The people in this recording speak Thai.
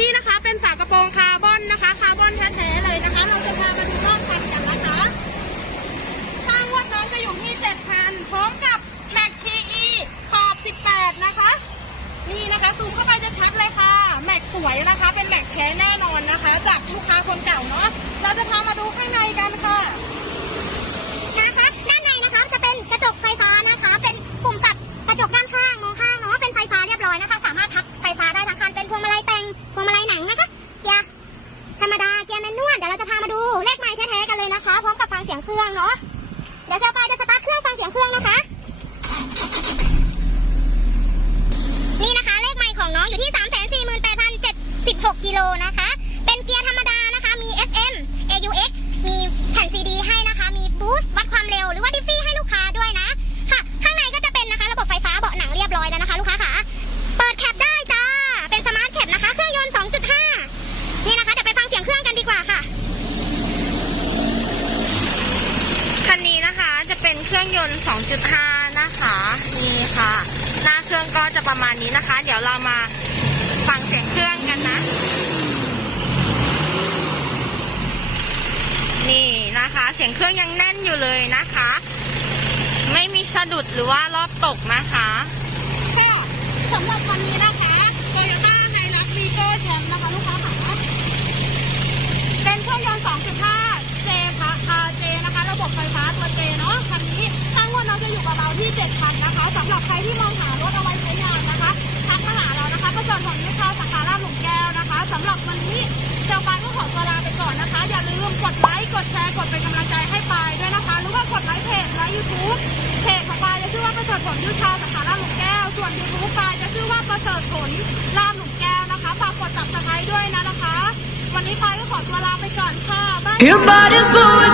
นี่นะคะเป็นฝากระโปรงคาร์บอนนะคะ คาร์บอนแท้ๆเลยนะคะ เราจะพามาดูรอบคันกันนะคะทางวัดน้องจะอยู่ที่เจ็ดพันพร้อมกับแม็กทีอีขอบสิบแปดนะคะ นี่นะคะซูมเข้าไปจะชัดเลยค่ะ แม็กสวยนะคะ เป็นแม็กแท้แน่นอนนะคะ จากลูกค้าคนเก่าเนาะ เราจะพามาดูข้างในกันค่ะ เครื่องเนาะ เดี๋ยวเซลปายจะสตาร์ทเครื่องฟังเสียงเครื่องนะคะ นี่นะคะเลขไมค์ของน้องอยู่ที่ 3 4 8 7 6กิโลนะคะ เป็นเกียร์ธรรมดานะคะ มี FM AUX มีแผ่นซีดีให้นะคะ มีบูสต์วัดความเร็วหรือว่าดิฟฟี่ให้ลูกค้า นต์ 2.5 นะคะ นี่ค่ะ หน้าเครื่องก็จะประมาณนี้นะคะ เดี๋ยวเรามาฟังเสียงเครื่องกันนะ นี่นะคะ เสียงเครื่องยังแน่นอยู่เลยนะคะ ไม่มีสะดุดหรือว่ารอบตกนะคะ ค่ะสำหรับคันนี้นะคะ Toyota Hilux Vigo แชมป์นะคะลูกค้าค่ะ เป็นเครื่องยนต์ 2.5 J ค่ะ RJ นะคะ ระบบไฟฟ้าตัว J เนาะ คันนี้ทางงวดเรา จะอยู่เราที่7,000นะคะสำหรับใครที่มองหารถเอาไว้ใช้งานนะคะทักมาหาเรานะคะประเสริฐผลยุทธาสาขาลาดหลุมแก้วนะคะสำหรับวันนี้เซลปายก็ขอตัวลาไปก่อนนะคะ อย่าลืมกดไลค์กดแชร์กดเป็นกำลังใจให้ปายด้วยนะคะ หรือว่ากดไลค์เพจและยูทูบเพจของปายจะชื่อว่าประเสริฐผลยุทธาสาขาลาดหลุมแก้ว ส่วนยูทูบปายจะชื่อว่าประเสริฐผลลาดหลุมแก้วนะคะฝากกด subscribe ด้วยนะนะคะ วันนี้ปายก็ขอตัวลาไปก่อนค่ะบ๊ายบาย Your body's blowing